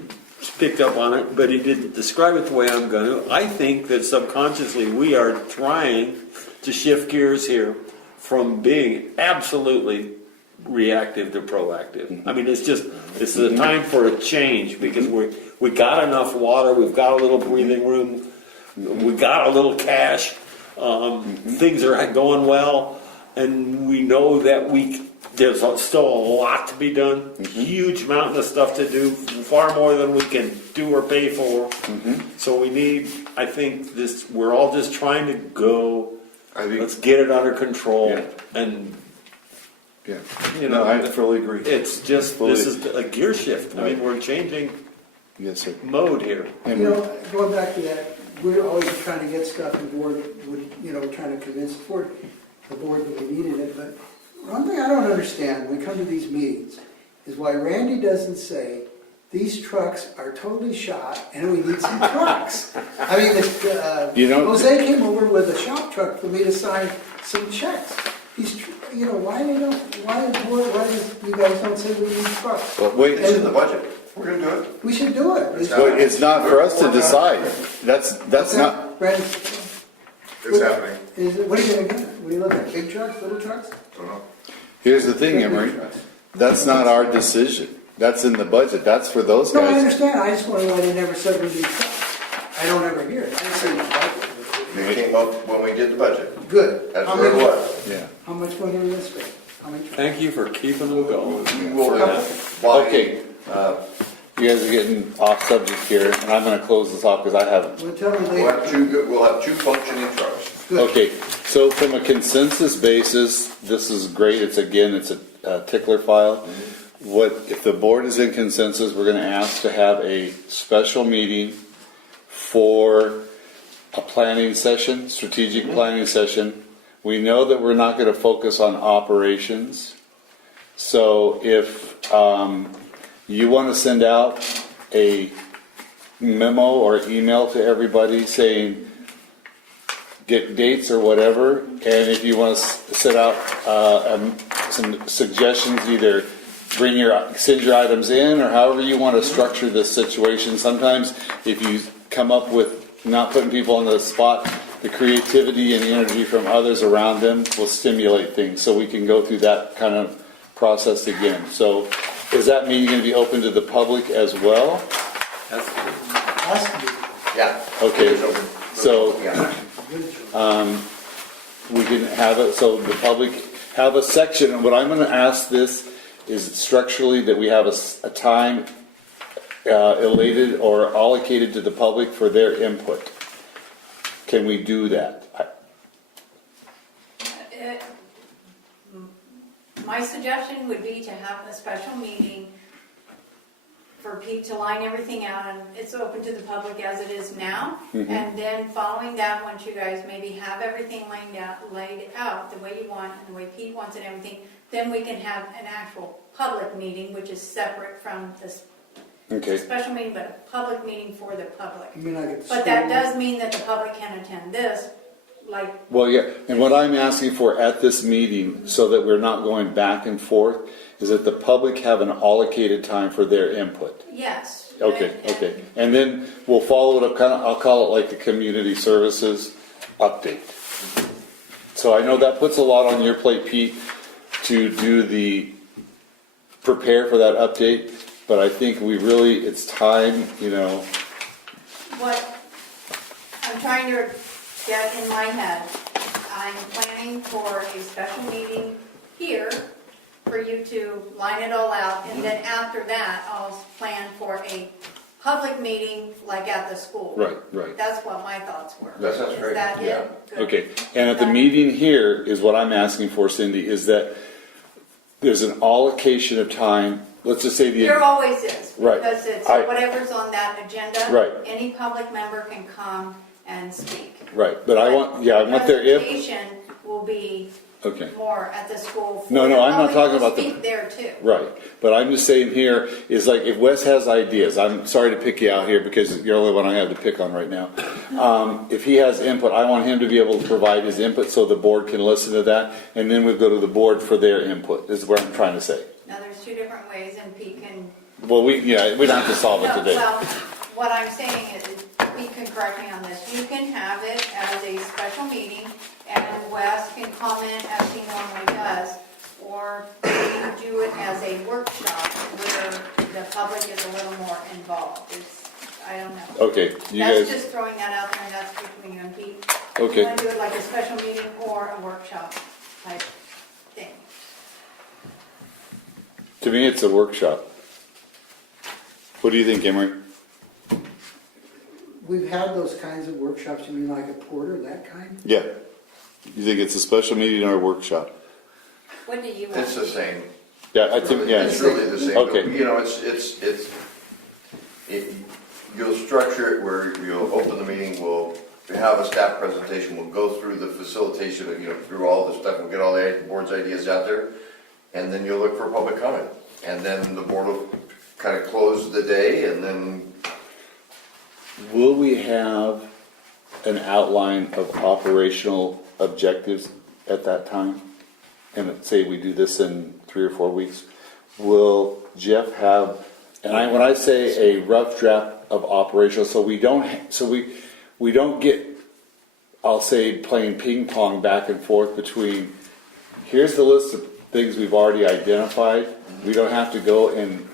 picked up on it, but he didn't describe it the way I'm going to. I think that subconsciously we are trying to shift gears here from being absolutely reactive to proactive. I mean, it's the time for a change because we got enough water, we've got a little breathing room, we got a little cash, things are going well, and we know that there's still a lot to be done, huge mountain of stuff to do, far more than we can do or pay for. So we need, I think, we're all just trying to go, let's get it under control, and Yeah. you know, I fully agree. it's just, this is a gear shift. I mean, we're changing Yes, sir. mode here. And You know, going back to that, we're always trying to get stuff and board, you know, trying to convince the board that we needed it, but one thing I don't understand when we come to these meetings is why Randy doesn't say, these trucks are totally shot and we need some trucks. I mean, You know- Jose came over with a shop truck for me to sign some checks. You know, why do you guys don't say we need trucks? But wait, It's in the budget. We're gonna do it. We should do it. but it's not for us to decide. That's not. Randy, It's happening. what are you gonna get? What are you looking at, big trucks, little trucks? Don't know. Here's the thing, Emery. That's not our decision. That's in the budget. That's for those No, I guys. understand, I just wonder why they never said we need trucks. I don't ever hear it, I didn't see it in the budget. It came up when we did the budget. Good. That's How where it many- was. Yeah. How much money are we gonna spend? How many trucks? Thank you for keeping them going. We will Okay. You guys are getting off subject here, and I'm going to close this off because I haven't. Well, tell me We'll have later. we'll have two functioning trucks. Okay, so from a consensus basis, this is great. It's a tickler file. What if the board is in consensus? We're going to ask to have a special meeting for a planning session, strategic planning session. We know that we're not going to focus on operations. So if you want to send out a memo or email to everybody saying, get dates or whatever, and if you want to set out some suggestions, either send your items in, or however you want to structure this situation. Sometimes if you come up with not putting people on the spot, the creativity and the energy from others around them will stimulate things, so we can go through that kind of process again. So is that meeting going to be open to the public as well? Has to be. Yeah. Okay, so Yeah. we can have it, so the public have a section, and what I'm going to ask this is structurally that we have a time elated or allocated to the public for their input. Can we do that? My suggestion would be to have a special meeting for Pete to line everything out, and it's open to the public as it is now. Mm-hmm. And then following that, once you guys maybe have everything laid out the way you want and the way Pete wants it and everything, then we can have an actual public meeting, which is separate from this Okay. special meeting, but a public meeting for the public. You mean like at the But that school? does mean that the public can attend this, like, Well, yeah, and what I'm asking for at this meeting, so that we're not going back and forth, is that the public have an allocated time for their input. yes. Okay, And- okay. And then we'll follow it up, I'll call it like the community services update. So I know that puts a lot on your plate, Pete, to prepare for that update, but I think it's time, What I'm trying to get in my head, I'm planning for a special meeting here for you to line it all out, and then after that, I'll plan for a public meeting like at the school. Right. That's what my thoughts were. That sounds great, Is that yeah. it? Good. Okay, and at the meeting here is what I'm asking for, Cindy, is that there's an allocation of time, let's just say There always is. Right. Because it's I- whatever's on that agenda. Right. Any public member can come and speak. Right, but I want their Presentation will be okay. more at the school. No, I'm not talking about the. Speak there too. Right, but I'm just saying here is like if Wes has ideas, I'm sorry to pick you out here because you're the only one I have to pick on right now. If he has input, I want him to be able to provide his input so the board can listen to that, and then we go to the board for their input. Is what I'm trying to say. Now, there's two different ways, and Pete can. Well, we don't have to solve it No, today. well, what I'm saying is, Pete can correct me on this. You can have it as a special meeting, and Wes can comment as he normally does, or you can do it as a workshop where the public is a little more involved. I don't know. Okay, you That's guys. just throwing that out there, and that's between you and Pete. Okay. You want to do it like a special meeting or a workshop type thing. To me, it's a workshop. What do you think, Emery? We've had those kinds of workshops, you mean like a porter, that kind? Yeah. You think it's a special meeting or a workshop? What do you want? It's the same. Yeah, I think, yeah. It's really the same. Okay. You know, you'll structure it where you'll open the meeting, we'll have a staff presentation, we'll go through the facilitation, through all the stuff, we'll get all the board's ideas out there, and then you'll look for public comment. And then the board will kind of close the day, and then Will we have an outline of operational objectives at that time? And say we do this in 3 or 4 weeks, will Jeff have, when I say a rough draft of operational, so we don't get, I'll say, playing ping pong back and forth between, here's the list of things we've already identified. We don't have to go and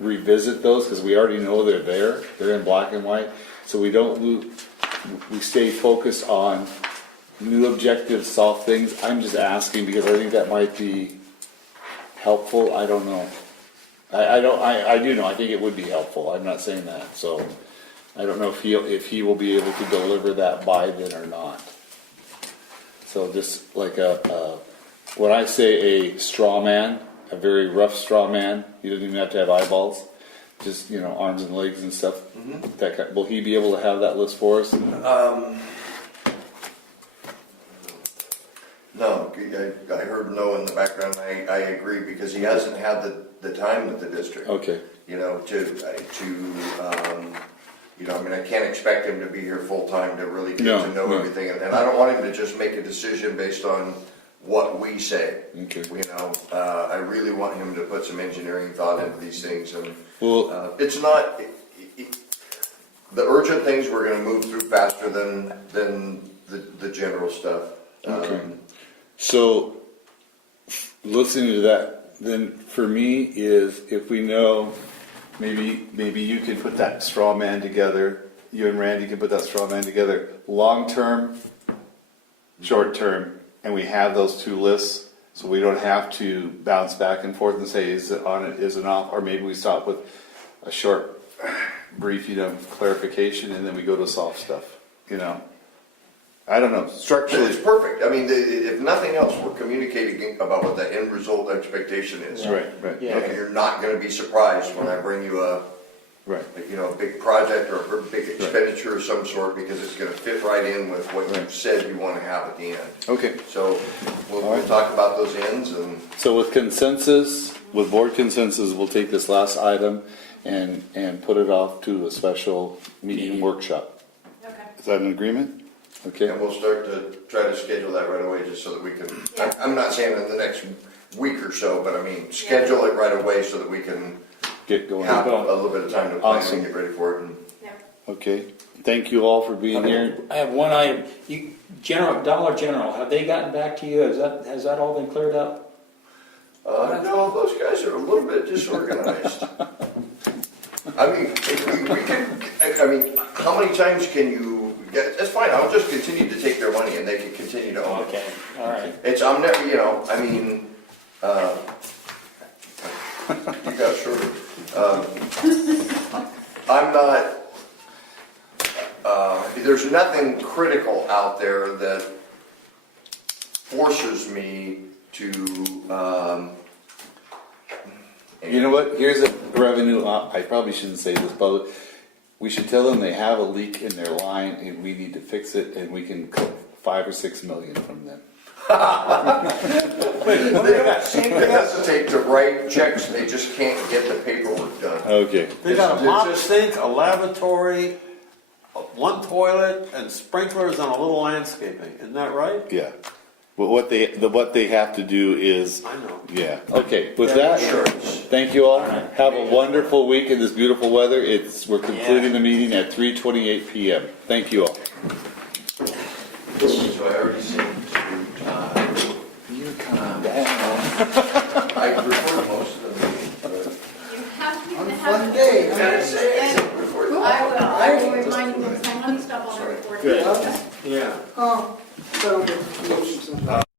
revisit those because we already know they're there. They're in black and white. So we stay focused on new objectives, solve things. I'm just asking because I think that might be helpful. I don't know. I do know. I think it would be helpful. I'm not saying that. So I don't know if he will be able to deliver that by then or not. So just like when I say a straw man, a very rough straw man, he doesn't even have to have eyeballs, just arms and legs and stuff. Mm-hmm. Will he be able to have that list for us? no, I heard no in the background. I agree because he hasn't had the time with the district. Okay. I can't expect him to be here full time to really get to know No. everything, and I don't want him to just make a decision based on what we say. Okay. I really want him to put some engineering thought into these things, and Well, it's not the urgent things we're going to move through faster than the general stuff. Okay. So, listening to that, then for me is if we know, maybe you can put that straw man together, you and Randy can put that straw man together, long term, short term, and we have those two lists, so we don't have to bounce back and forth and say, is it on it, is it off, or maybe we stop with a short, brief, clarification, and then we go to soft stuff, I don't know, structurally. It's perfect. I mean, if nothing else, we're communicating about what the end result expectation is. Right. Yeah. And you're not going to be surprised when I bring you a Right. like, you know, a big project or a big expenditure of some sort, because it's gonna fit right in with what you've said you wanna have at the end. Okay. So we'll talk about those ends and. So with consensus, with board consensus, we'll take this last item and put it off to a special meeting workshop. Okay. Is that an agreement? Okay. And we'll start to try to schedule that right away, just so that we can, Yeah. I'm not saying in the next week or so, but I mean, schedule it right away so that we can Get going. have a little bit of time to plan Awesome. and get ready for it. And Yep. Okay. Thank you all for being here. I have one item. Dollar General, have they gotten back to you? Has that all been cleared up? no, those guys are a little bit disorganized. I mean, if we can, I mean, how many times can you get, that's fine, I'll just continue to take their money and they can continue to own it. Okay, all right. I'm never, you know, I mean, you got shorter. I'm not, there's nothing critical out there that forces me to, You know what? Here's a revenue, I probably shouldn't say this, but we should tell them they have a leak in their line and we need to fix it and we can cut 5 or 6 million from them. they don't seem to hesitate to write checks, they just can't get the paperwork done. Okay. They got a mop It's just- sink, a lavatory, one toilet, and sprinklers and a little landscaping. Isn't that right? Yeah. But what they have to do is, I know. yeah. Okay. With that, Insurance. thank you all. Have a wonderful week in this beautiful weather. We're concluding the meeting at 3:28 p.m. Thank you all.